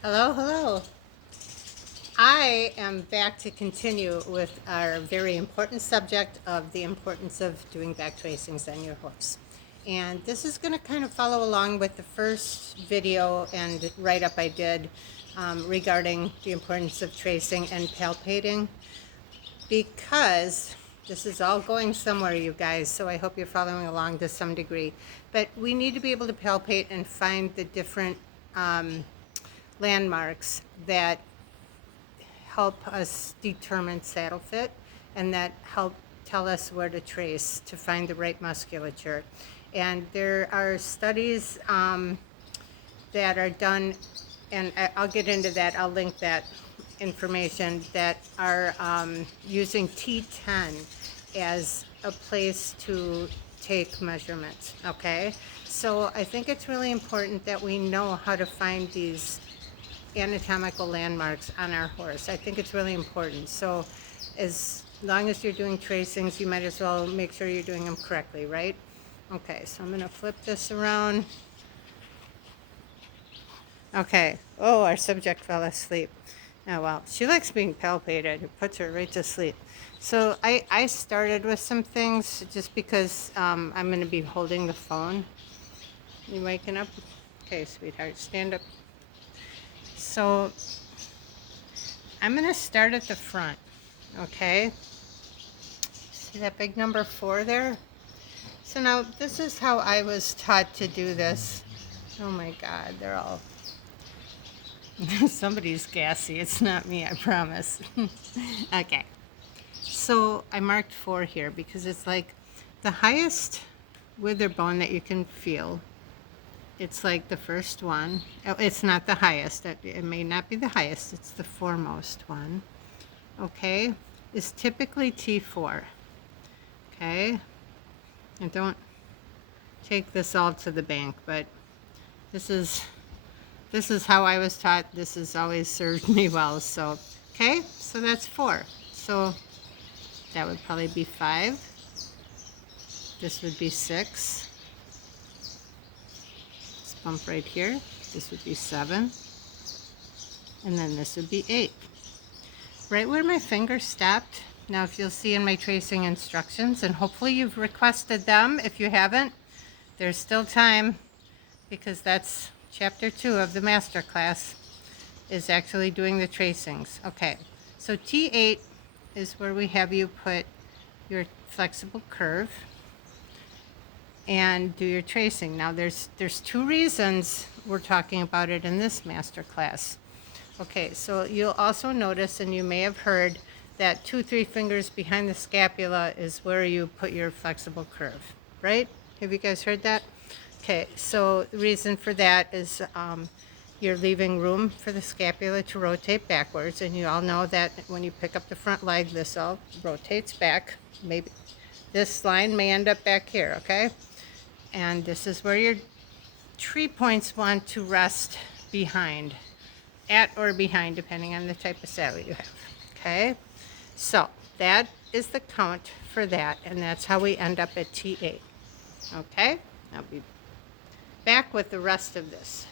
Hello, hello. I am back to continue with our very important subject of the importance of doing back tracings on your horse. And this is going to kind of follow along with the first video and write-up I did regarding the importance of tracing and palpating, because this is all going somewhere, you guys, so I hope you're following along to some degree. But we need to be able to palpate and find the different landmarks that help us determine saddle fit and that help tell us where to trace to find the right musculature. And there are studies that are done, and I'll get into that, I'll link that information, that are using T10 as a place to take measurements, okay? So I think it's really important that we know how to find these anatomical landmarks on our horse. I think it's really important. So as long as you're doing tracings, you might as well make sure you're doing them correctly, right? Okay, so I'm going to flip this around. Okay. Oh, our subject fell asleep. Oh, well, she likes being palpated. It puts her right to sleep. So I started with some things just because I'm going to be holding the phone. You waking up? Okay, sweetheart, stand up. So I'm going to start at the front, okay? See that big number 4 there? So now this is how I was taught to do this. Oh my God, they're all... Somebody's gassy. It's not me, I promise. Okay. So I marked 4 here because it's like the highest wither bone that you can feel. It's like the first one. It's not the highest. It may not be the highest. It's the foremost one. Okay. Is typically T4. Okay. And don't take this all to the bank, but this is how I was taught. This has always served me well. So, okay. So that's 4. So that would probably be 5. This would be 6. Bump right here. This would be 7. And then this would be 8. Right where my finger stopped. Now, if you'll see in my tracing instructions, and hopefully you've requested them. If you haven't, there's still time, because that's chapter 2 of the master class, is actually doing the tracings. Okay, so T8 is where we have you put your flexible curve and do your tracing. Now there's 2 reasons we're talking about it in this master class. Okay, so you'll also notice, and you may have heard, that 2-3 fingers behind the scapula is where you put your flexible curve, right? Have you guys heard that? Okay, so the reason for that is you're leaving room for the scapula to rotate backwards, and you all know that when you pick up the front leg, this all rotates back. Maybe this line may end up back here, okay? And this is where your tree points want to rest behind, at or behind, depending on the type of saddle you have. Okay, so that is the count for that, and that's how we end up at T8. Okay, I'll be back with the rest of this.